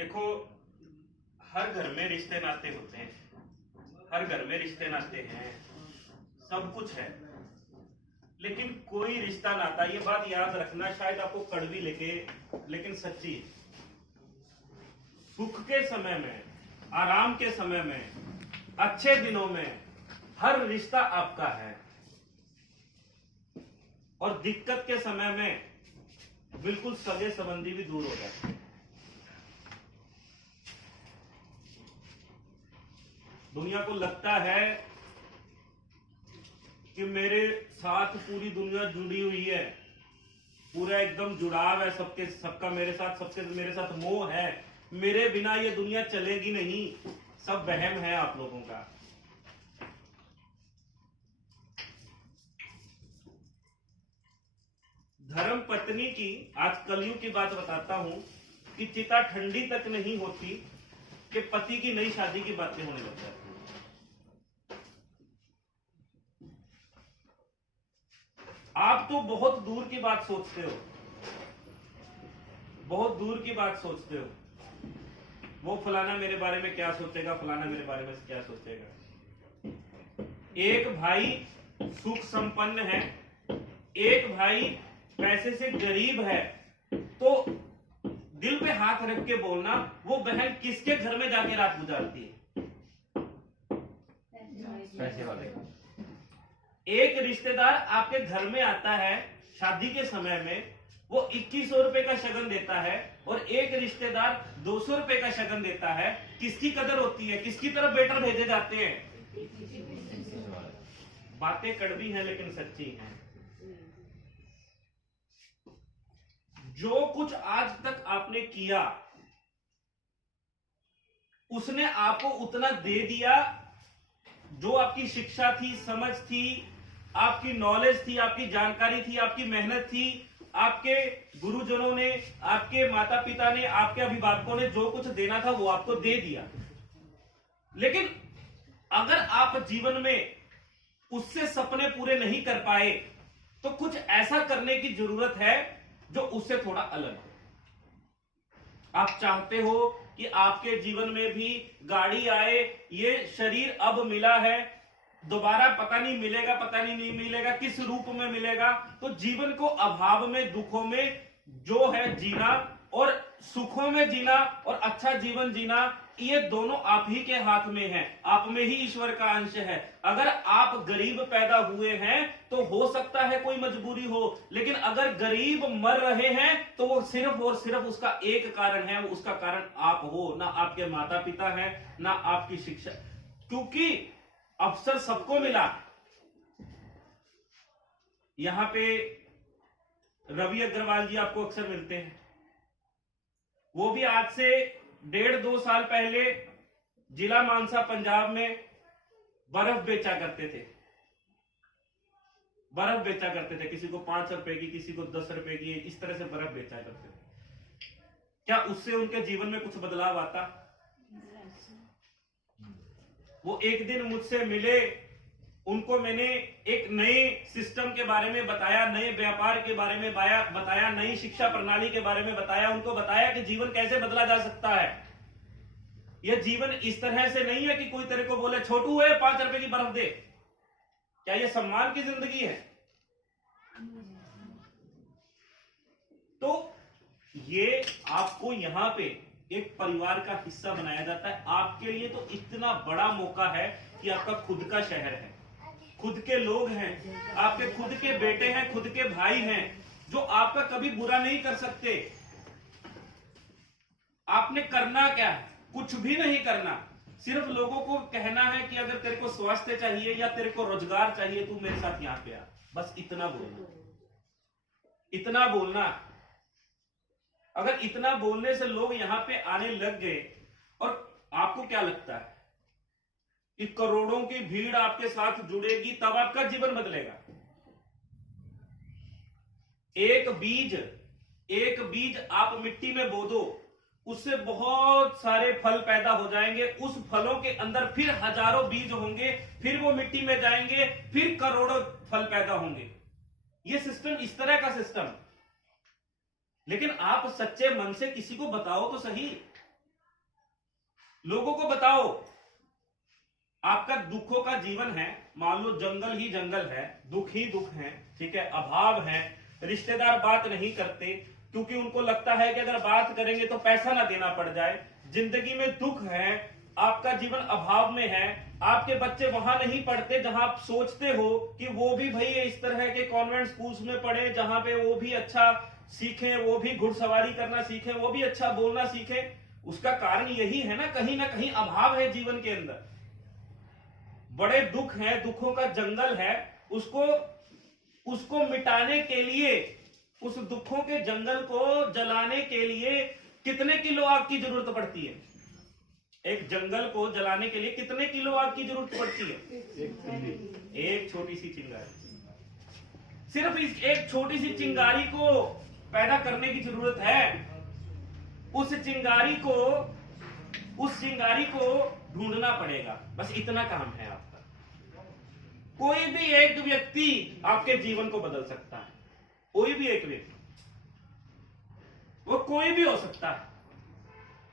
देखो, हर घर में रिश्ते नाते होते हैं, हर घर में रिश्ते नाते हैं, सब कुछ है, लेकिन कोई रिश्ता नाता, ये बात याद रखना, शायद आपको कड़वी लगे लेकिन सच्ची, सुख के समय में, आराम के समय में, अच्छे दिनों में हर रिश्ता आपका है, और दिक्कत के समय में बिल्कुल सगे संबंधी भी दूर हो जाते हैं। दुनिया को लगता है कि मेरे साथ पूरी दुनिया जुड़ी हुई है, पूरा एकदम जुड़ाव है, सबके सबका मेरे साथ, सबके मेरे साथ मोह है, मेरे बिना ये दुनिया चलेगी नहीं। सब वहम है आप लोगों का। धर्म पत्नी की, आज कलयुग की बात बताता हूं कि चिता ठंडी तक नहीं होती कि पति की नई शादी की बातें होने लग जाती हैं। आप तो बहुत दूर की बात सोचते हो, बहुत दूर की बात सोचते हो, वो फलाना मेरे बारे में क्या सोचेगा, फलाना मेरे बारे में क्या सोचेगा। एक भाई सुख संपन्न है, एक भाई पैसे से गरीब है, तो दिल पे हाथ रख के बोलना, वो बहन किसके घर में जाके रात गुजारती है? पैसे वाले। एक रिश्तेदार आपके घर में आता है शादी के समय में, वो 2100 रुपए का शगन देता है, और एक रिश्तेदार 200 रुपए का शगन देता है। किसकी कदर होती है? किसकी तरफ बेटर भेजे जाते हैं? बातें कड़वी हैं लेकिन सच्ची हैं। जो कुछ आज तक आपने किया, उसने आपको उतना दे दिया, जो आपकी शिक्षा थी, समझ थी, आपकी नॉलेज थी, आपकी जानकारी थी, आपकी मेहनत थी, आपके गुरुजनों ने, आपके माता पिता ने, आपके अभिभावकों ने जो कुछ देना था वो आपको दे दिया। लेकिन अगर आप जीवन में उससे सपने पूरे नहीं कर पाए, तो कुछ ऐसा करने की जरूरत है जो उससे थोड़ा अलग हो। आप चाहते हो कि आपके जीवन में भी गाड़ी आए, ये शरीर अब मिला है, दोबारा पता नहीं मिलेगा, पता नहीं मिलेगा, किस रूप में मिलेगा। तो जीवन को अभाव में, दुखों में जो है जीना, और सुखों में जीना, और अच्छा जीवन जीना, ये दोनों आप ही के हाथ में है। आप में ही ईश्वर का अंश है। अगर आप गरीब पैदा हुए हैं तो हो सकता है कोई मजबूरी हो, लेकिन अगर गरीब मर रहे हैं तो वो सिर्फ और सिर्फ उसका एक कारण है, उसका कारण आप हो, ना आपके माता पिता है, ना आपकी शिक्षा। क्योंकि अवसर सबको मिला। यहां पे रवि अग्रवाल जी आपको अक्सर मिलते हैं, वो भी आज से 1.5-2 साल पहले जिला मानसा पंजाब में बर्फ बेचा करते थे। बर्फ बेचा करते थे, किसी को 5 रुपए की, किसी को 10 रुपए की, इस तरह से बर्फ बेचा करते थे। क्या उससे उनके जीवन में कुछ बदलाव आता? वो एक दिन मुझसे मिले, उनको मैंने एक नए सिस्टम के बारे में बताया, नए व्यापार के बारे में बताया, नई शिक्षा प्रणाली के बारे में बताया, उनको बताया कि जीवन कैसे बदला जा सकता है। यह जीवन इस तरह से नहीं है कि कोई तेरे को बोले छोटू है 5 रुपए की बर्फ दे। क्या यह सम्मान की जिंदगी है? तो ये आपको यहां पे एक परिवार का हिस्सा बनाया जाता है। आपके लिए तो इतना बड़ा मौका है कि आपका खुद का शहर है, खुद के लोग हैं, आपके खुद के बेटे हैं, खुद के भाई हैं, जो आपका कभी बुरा नहीं कर सकते। आपने करना क्या है? कुछ भी नहीं करना, सिर्फ लोगों को कहना है कि अगर तेरे को स्वास्थ्य चाहिए या तेरे को रोजगार चाहिए, तू मेरे साथ यहां पे आ। बस इतना बोलना, इतना बोलना। अगर इतना बोलने से लोग यहां पे आने लग गए, और आपको क्या लगता है कि करोड़ों की भीड़ आपके साथ जुड़ेगी, तब आपका जीवन बदलेगा? एक बीज आप मिट्टी में बो दो, उससे बहुत सारे फल पैदा हो जाएंगे। उस फलों के अंदर फिर हजारों बीज होंगे, फिर वो मिट्टी में जाएंगे, फिर करोड़ों फल पैदा होंगे। ये सिस्टम, इस तरह का सिस्टम। लेकिन आप सच्चे मन से किसी को बताओ तो सही लोगों को बताओ, आपका दुखों का जीवन है, मान लो जंगल ही जंगल है, दुख ही दुख है, ठीक है, अभाव है, रिश्तेदार बात नहीं करते क्योंकि उनको लगता है कि अगर बात करेंगे तो पैसा ना देना पड़ जाए, जिंदगी में दुख है, आपका जीवन अभाव में है, आपके बच्चे वहां नहीं पढ़ते जहां आप सोचते हो कि वो भी भाई इस तरह के कॉन्वेंट स्कूल्स में पढ़े जहां पे वो भी अच्छा सीखें, वो भी घुड़सवारी करना सीखें, वो भी अच्छा बोलना सीखें। उसका कारण यही है ना कहीं अभाव है जीवन के अंदर, बड़े दुख हैं, दुखों का जंगल है। उसको मिटाने के लिए, उस दुखों के जंगल को जलाने के लिए कितने किलो आग की जरूरत पड़ती है? एक जंगल को जलाने के लिए कितने किलो आग की जरूरत पड़ती है? एक छोटी सी चिंगारी। सिर्फ इस एक छोटी सी चिंगारी को पैदा करने की जरूरत है। उस चिंगारी को ढूंढना पड़ेगा, बस इतना काम है आपका। कोई भी एक व्यक्ति आपके जीवन को बदल सकता है, कोई भी एक व्यक्ति, वो कोई भी हो सकता है।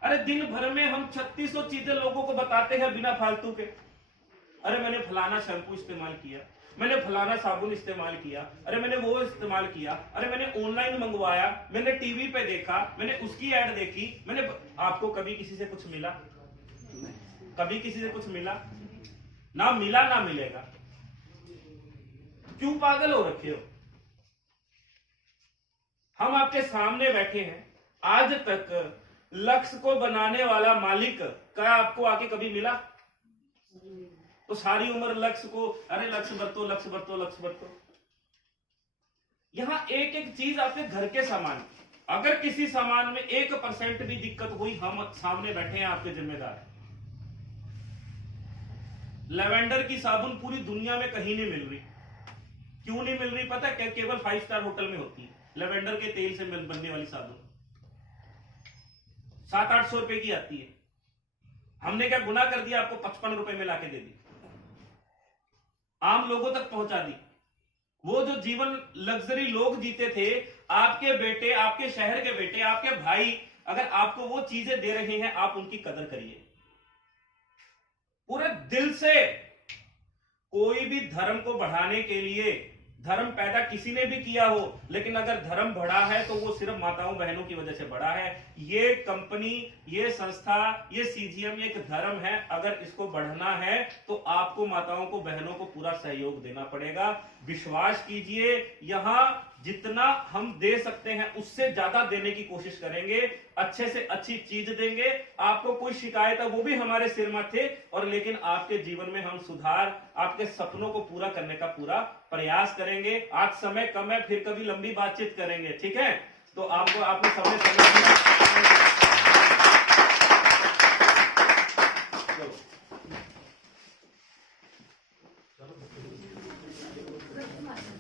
अरे दिन भर में हम 3600 चीजें लोगों को बताते हैं बिना फालतू के। अरे मैंने फलाना शैम्पू इस्तेमाल किया, मैंने फलाना साबुन इस्तेमाल किया, अरे मैंने वो इस्तेमाल किया, अरे मैंने ऑनलाइन मंगवाया, मैंने टीवी पे देखा, मैंने उसकी ऐड देखी, मैंने। आपको कभी किसी से कुछ मिला? कभी किसी से कुछ मिला? ना मिला ना मिलेगा। क्यों पागल हो रखे हो? हम आपके सामने बैठे हैं, आज तक लक्ष्य को बनाने वाला मालिक क्या आपको आके कभी मिला? तो सारी उम्र लक्ष्य को, अरे लक्ष्य बरतो, लक्ष्य बरतो, लक्ष्य बरतो। यहां एक एक चीज आपके घर के सामान, अगर किसी सामान में 1% भी दिक्कत हुई, हम सामने बैठे हैं, आपके जिम्मेदार हैं। लेवेंडर की साबुन पूरी दुनिया में कहीं नहीं मिल रही। क्यों नहीं मिल रही पता है? केवल 5 स्टार होटल में होती है लेवेंडर के तेल से बनने वाली साबुन। 700-800 रुपए की आती है। हमने क्या गुनाह कर दिया? आपको 55 रुपए में लाके दे दी, आम लोगों तक पहुंचा दी। वो जो जीवन लग्जरी लोग जीते थे, आपके बेटे, आपके शहर के बेटे, आपके भाई अगर आपको वो चीजें दे रहे हैं, आप उनकी कदर करिए पूरे दिल से। कोई भी धर्म को बढ़ाने के लिए, धर्म पैदा किसी ने भी किया हो, लेकिन अगर धर्म बढ़ा है तो वो सिर्फ माताओं बहनों की वजह से बढ़ा है। ये कंपनी, ये संस्था, ये सीजीएम एक धर्म है। अगर इसको बढ़ना है तो आपको माताओं को, बहनों को पूरा सहयोग देना पड़ेगा। विश्वास कीजिए, यहां जितना हम दे सकते हैं उससे ज्यादा देने की कोशिश करेंगे, अच्छे से अच्छी चीज देंगे। आपको कोई शिकायत है वो भी हमारे सिर माथे, और लेकिन आपके जीवन में हम सुधार, आपके सपनों को पूरा करने का पूरा प्रयास करेंगे। आज समय कम है, फिर कभी लंबी बातचीत करेंगे, ठीक है? तो आपको, आपने समय